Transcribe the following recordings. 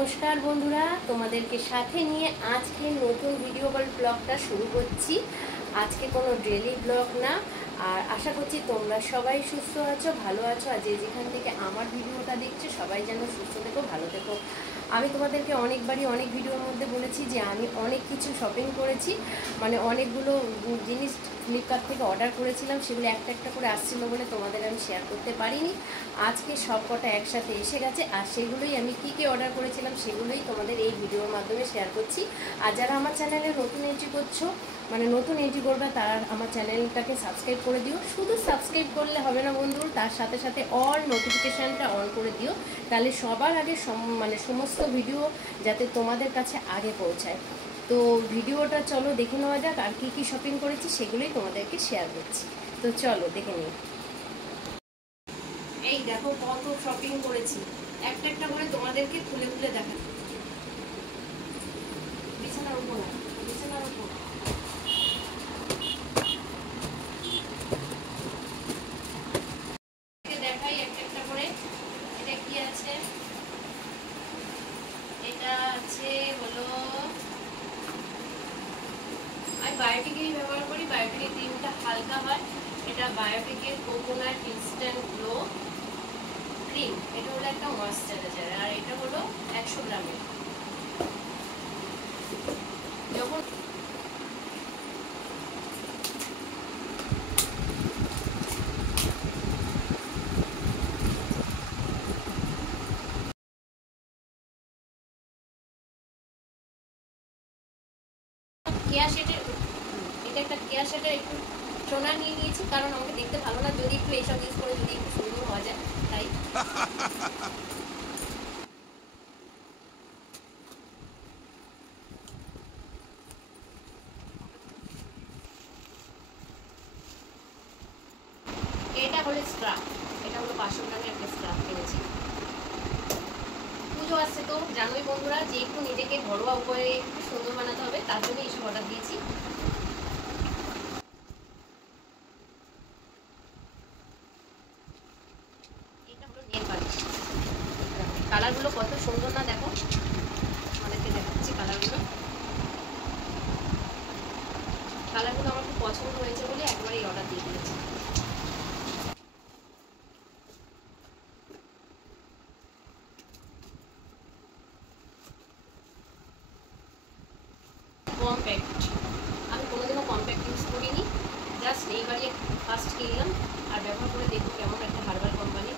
নমস্কার বন্ধুরা, তোমাদেরকে সাথে নিয়ে আজকে নতুন ভিডিও ব্লগটা শুরু করছি। আজকে কোনো ডেইলি ব্লগ না, আর আশা করছি তোমরা সবাই সুস্থ আছো, ভালো আছো। আর যে যেখান থেকে আমার ভিডিওটা দেখছো সবাই যেন সুস্থ থেকো, ভালো থেকো। আমি তোমাদেরকে অনেকবারই অনেক ভিডিওর মধ্যে বলেছি যে আমি অনেক কিছু শপিং করেছি, মানে অনেকগুলো জিনিস ফ্লিপকার্ট থেকে অর্ডার করেছিলাম, সেগুলো একটা একটা করে আসছিলো বলে তোমাদের আমি শেয়ার করতে পারিনি। আজকে সব কটা একসাথে এসে গেছে, আর সেগুলোই আমি কী কী অর্ডার করেছিলাম সেগুলোই তোমাদের এই ভিডিওর মাধ্যমে শেয়ার করছি। আর যারা আমার চ্যানেলে নতুন এন্ট্রি করছো, মানে নতুন এন্ট্রি করবে, তারা আমার চ্যানেলটাকে সাবস্ক্রাইব করে দিও। শুধু সাবস্ক্রাইব করলে হবে না বন্ধু, তার সাথে সাথে অল নোটিফিকেশানটা অন করে দিও, তাহলে সবার আগে মানে সমস্ত ভিডিও যাতে তোমাদের কাছে আগে পৌঁছায়। তো ভিডিওটা চলো দেখে নেওয়া যাক, আর কী কী শপিং করেছি সেগুলোই তোমাদেরকে শেয়ার করছি। তো চলো দেখে নিই। এই দেখো কত শপিং করেছি, একটা একটা করে তোমাদেরকে খুলে খুলে দেখাচ্ছি। বিছানার উপর না, বিছানার উপর দেখাই একটা একটা করে। এটা কি আছে? এটা আছে হলো, আমি বায়োটিকেরই ব্যবহার করি। বায়োটিকের ক্রিমটা হালকা হয়। এটা বায়োটিকের কোকোনাট ইনস্ট্যান্ট গ্লো ক্রিম। এটা হলো একটা ময়েশ্চারাইজার, আর এটা হলো 100 গ্রামের। যখন কেয়া শেডের, এটা একটা কেয়া শেডের একটু টোনার নিয়ে নিয়েছি, কারণ আমাকে দেখতে ভালো না যদি একটু এইসব ইউজ করে যদি একটু সুন্দর হওয়া যায়, তাই। এটা হলো স্ক্রাব, এটা হলো 500 গ্রামের একটা স্ক্রাব কিনেছি। পুজো আসছে তো জানোই বন্ধুরা যে একটু নিজেকে ঘরোয়া উপায়ে একটু সুন্দর বানাতে হবে, তার জন্য এইসব অর্ডার দিয়েছি। এটা হলো নেল পালিশ। কালারগুলো কত সুন্দর না, দেখো আমাদেরকে দেখাচ্ছি কালারগুলো। কালারগুলো আমার খুব পছন্দ হয়েছে বলে একবারই অর্ডার দিয়ে দিয়েছি। কম্প্যাক্ট, আমি কোনোদিনও কম্প্যাক্ট ইউজ করিনি, জাস্ট এইবারই ফার্স্ট কিনলাম, আর ব্যবহার করে দেখবো কেমন। একটা herbal company.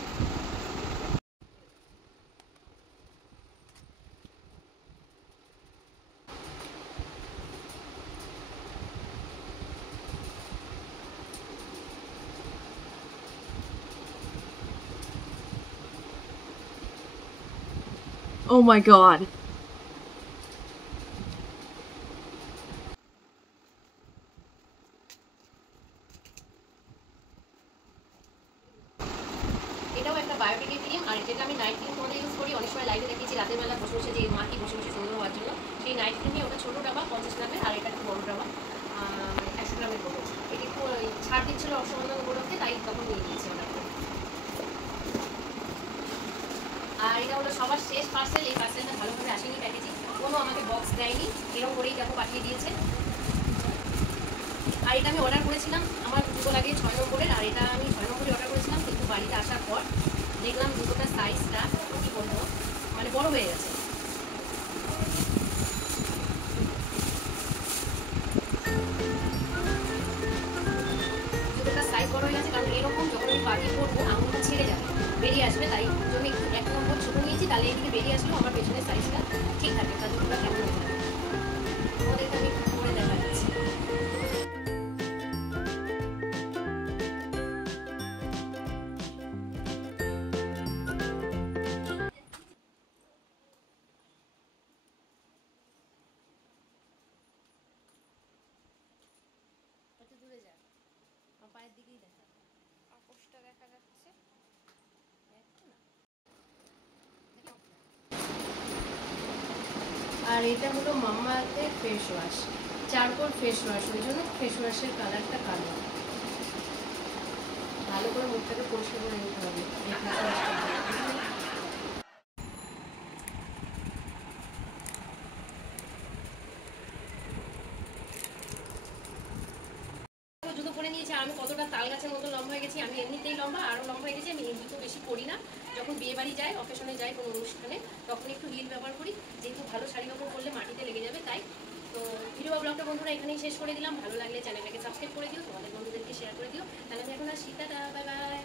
Oh my god. এটাও একটা বায়োটিকের ক্রিম, আর যেটা আমি নাইট ক্রিম তোমাদের ইউজ করি, অনেক সময় লাইভে দেখিয়েছি রাতের বেলা বসে বসে যে মাটি বসে বসে সুন্দর হওয়ার জন্য, সেই নাইট ক্রিমে ওটা ছোটো ডাবা 50 গ্রামের, আর এটা একটু বড় ডাবা 100 গ্রামের বড়। এটি একটু ছাড় দিচ্ছিল রক্ষাবন্ধন উপলক্ষে, তাই তখন নিয়ে নিয়েছি ওটা। আর এটা হলো সবার শেষ পার্সেল। এই পার্সেলটা ভালোভাবে আসেনি, প্যাকেজিং কোনো আমাকে বক্স দেয়নি, এরকম করেই দেখো পাঠিয়ে দিয়েছে। আর এটা আমি অর্ডার করেছিলাম আমার দুটো লাগে 6 নম্বরের, আর এটা আমি 6 নম্বরে অর্ডার করেছিলাম, কিন্তু বাড়িতে আসার পর দেখলাম দুটোটার সাইজটা কী বলবো, মানে বড় হয়ে গেছে। দুটোটার সাইজ বড় হয়ে গেছে, কারণ এরকম যখন আমি বাকি করবো আঙুলটা ছেড়ে যাবে, বেরিয়ে আসবে, তাই জন্য একটু 1 নম্বর ছোটো নিয়েছি, তাহলে এদিকে বেরিয়ে আসলেও আমার পেছনের সাইজটা ঠিক থাকে। তার দুটোটা কেমন হয়ে যাবে ওদেরকে আমি করে দেখা যাচ্ছি। একটু দূরে যা, আমার পায়ের দিকেই দেখা, আপোষটা দেখা যাচ্ছে। আর এটা হলো মাম্মা আর্থের face wash, charcoal face wash, ওই জন্য ফেস ওয়াশের কালারটা কালো। ভালো করে মুখটাকে পরিষ্কার করে নিতে হবে। জুতো পরে নিয়েছে, আর আমি কতটা তাল গাছের মতো লম্বা হয়ে গেছি। আমি এমনিতেই লম্বা, আরও লম্বা হয়ে গেছি। আমি এই জুতো বেশি পরি না, যখন বিয়ে বাড়ি যাই, অকেশনে যাই, কোনো অনুষ্ঠানে, তখন একটু হিল ব্যবহার করি, যেহেতু ভালো শাড়ি কাপড় পরলে মাটিতে লেগে যাবে। তাই তো ভিডিও বা ব্লগটা বন্ধুরা এখানেই শেষ করে দিলাম। ভালো লাগলে চ্যানেলটাকে সাবস্ক্রাইব করে দিও, তোমাদের বন্ধুদেরকে শেয়ার করে দিও। তাহলে আমি এখন আর সীতা, বাই বাই।